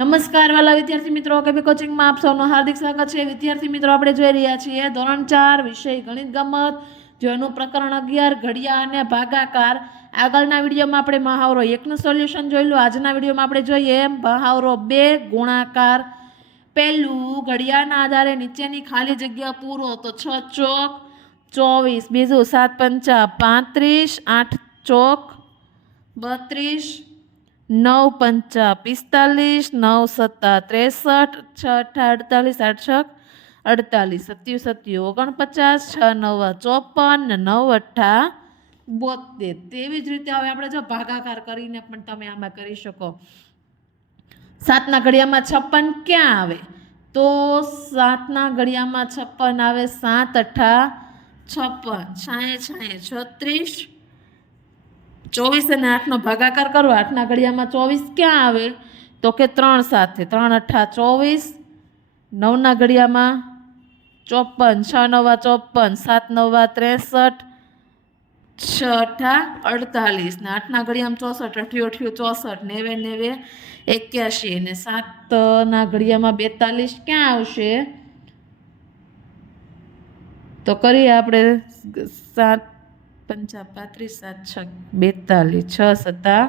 નમસ્કાર વાલા વિદ્યાર્થી મિત્રો, કેબી કોચિંગમાં આપ સૌનું હાર્દિક સ્વાગત છે. વિદ્યાર્થી મિત્રો, આપણે જોઈ રહ્યા છીએ ધોરણ ચાર વિષય ગણિત ગમત જેનું પ્રકરણ અગિયાર, ઘડિયા અને ભાગાકાર. આગળના વિડીયોમાં આપણે મહાવરો એકનું સોલ્યુશન જોયેલું. આજના વિડીયોમાં આપણે જોઈએ મહાવરો બે, ગુણાકાર. પહેલું, ઘડિયાળના આધારે નીચેની ખાલી જગ્યા પૂરો તો છ ચોક, ચોવીસ, બીજું સાત પંચા પાંત્રીસ, આઠ ચોક, બત્રીસ નવ પંચા પિસ્તાલીસ નવ સત્તા ત્રેસઠ છ અઠા અડતાલીસ આઠ અડતાલીસ સત્યુ સત્યુ ઓગણપચાસ છ નવા ચોપન નવ અઠ્ઠા બોતેર તેવી જ રીતે હવે આપણે જો ભાગાકાર કરીને પણ તમે આમાં કરી શકો. સાતના ઘડિયામાં છપ્પન ક્યાં આવે? તો સાતના ઘડિયામાં છપ્પન આવે સાત અઠા છપ્પન. છાએ છાએ છત્રીસ ચોવીસ અને આઠનો ભાગાકાર કરો, આઠના ઘડિયામાં ચોવીસ ક્યાં આવે? તો કે ત્રણ સાથે, ત્રણ અઠ્ઠા ચોવીસ. નવના ઘડિયામાં ચોપન, છ, નવા, ચોપન, સાત, નવા, ત્રેસઠ. છ અઠ્ઠા અડતાલીસ. ને આઠના ઘડિયામાં ચોસઠ, અઠ્યું અઠ્યું, ચોસઠ, નેવે નેવે એક્યાસી ને સાતના ઘડિયામાં બેતાલીસ ક્યાં આવશે? તો કરીએ આપણે સાત પંચા પાંત્રીસ, સાત, છ, બેતાલીસ, છ સત્તા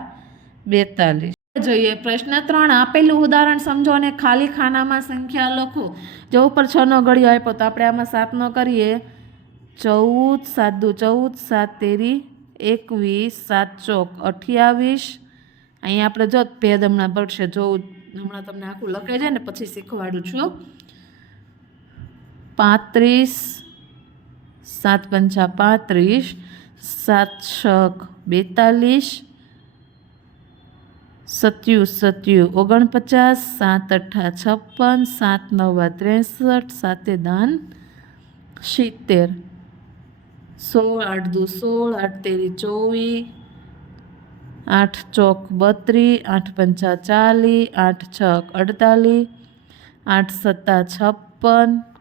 બેતાલીસ. જોઈએ પ્રશ્ન ત્રણ, આપેલું ઉદાહરણ સમજો અને ખાલી ખાનામાં સંખ્યા લખો. જો ઉપર છ નો ઘડિયો આપ્યો તો આપણે આમાં સાતનો કરીએ. ચૌદ, સાત દુ ચૌદ, સાત તેરી, એકવીસ, સાત ચોક અઠ્યાવીસ. અહીંયા આપણે જો ભેદ હમણાં પડશે જો હમણાં તમને આખું લખાઈ જાય ને પછી શીખવાડું છું પાંત્રીસ, સાત પંચા પાંત્રીસ સાત છક બેતાલીસ, સત્યુ સત્યુ ઓગણપચાસ, સાત અઠ્ઠા છપ્પન, સાત નવા ત્રેસઠ, સાતે દાન, સિત્તેર. સોળ આઠ દુ સોળ, આઠ તેરી ચોવીસ, આઠ ચોક બત્રીસ, આઠ પંચા ચાલીસ, આઠ છક અડતાલીસ, આઠ સત્તા છપ્પન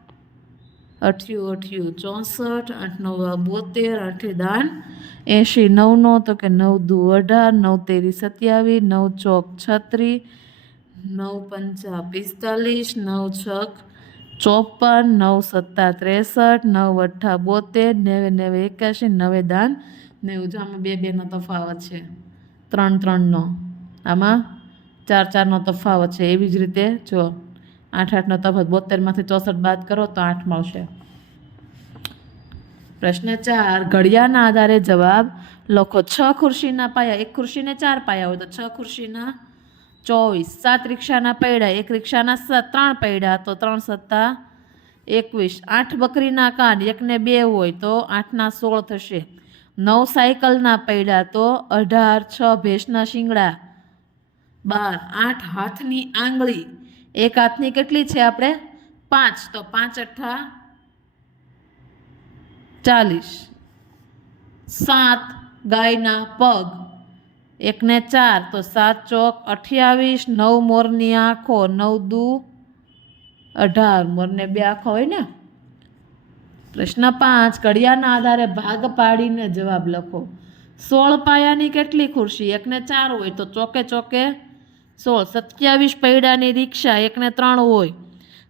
અઠ્યું અઠ્યું ચોસઠ, આઠ, નવ, બોતેર, આઠે દાન, એંશી નવનો તો કે નવ, દુ, અઢાર, નવ, તેરી, સત્યાવીસ, નવ, ચોક, છત્રીસ, નવ, પંચા, પિસ્તાલીસ, નવ, છક, ચોપન, નવ, સત્તા, ત્રેસઠ, નવ, અઠ્ઠા, બોતેર, નેવે નેવે એકાશી નવે દાન ને ઉજામાં બે, બેનો તફાવત છે. ત્રણ ત્રણનો આમાં ચાર, ચારનો તફાવત છે. એવી જ રીતે જો આઠ આઠનો તફત બોતેરમાંથી ચોસઠ બાદ કરો તો આઠ મળશે. પ્રશ્ન ચાર, ઘડિયાળના આધારે જવાબ લખો. છ ખુરશીના પાયા, એક ખુરશીને ચાર પાયા હોય તો છ ખુરશીના ચોવીસ. સાત રિક્ષાના પૈડા, એક રિક્ષાના સાત ત્રણ પૈડા તો ત્રણ સત્તા એકવીસ. આઠ બકરીના કાન એકને બે હોય તો આઠના સોળ થશે. નવ સાયકલના પૈડા તો અઢાર, છ ભેંસના શિંગડા. બાર, આઠ હાથની આંગળી. એક હાથની કેટલી છે આપણે? પાંચ. તો પાંચ અઠ્ઠા ચાલીસ. સાત ગાયના પગ. એકને ચાર. તો સાત ચોક અઠ્યાવીસ. નવ મોરની આંખો. નવ દુ અઢાર. મોરને બે આંખો હોય ને? પ્રશ્ન પાંચ. કડિયાના આધારે ભાગ પાડીને જવાબ લખો. સોળ પાયાની કેટલી ખુરશી? એકને ચાર હોય તો ચોકે ચોકે સોળ સત્યાવીસ પૈડાની રિક્ષા એકને ત્રણ હોય.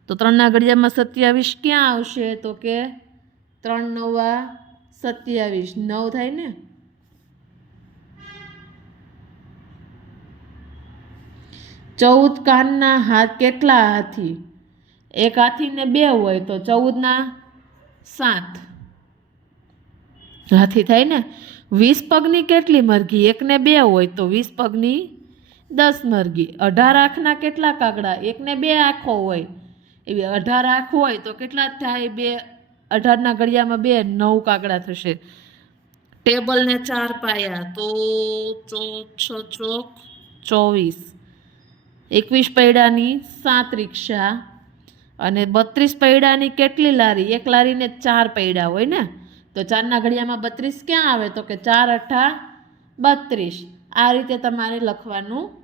તો ત્રણના ઘડિયામાં સત્યાવીસ ક્યાં આવશે? તો કે ત્રણ નવા સત્યાવીસ. નવ થાય ને? ચૌદ કાનના હાથ કેટલા હાથી? એક હાથીને બે હોય, તો ચૌદના સાત. હાથી થાય ને? વીસ પગની કેટલી મરઘી? એકને બે હોય, તો વીસ પગની દસ મરઘી અઢાર આંખના કેટલા કાગડા? એકને બે આંખો હોય. એવી અઢાર આંખ હોય તો કેટલા થાય? બે, અઢારના ઘડિયામાં બે, નવ કાગડા થશે. ટેબલને ચાર પાયા. તો ચો છ ચોક, ચોવીસ. એકવીસ પૈડાની સાત રિક્ષા અને બત્રીસ પૈડાની કેટલી લારી? એક લારીને ચાર પૈડા હોય ને? તો ચારના ઘડિયામાં બત્રીસ ક્યાં આવે? તો કે ચાર અઠા બત્રીસ. આ રીતે તમારે લખવાનું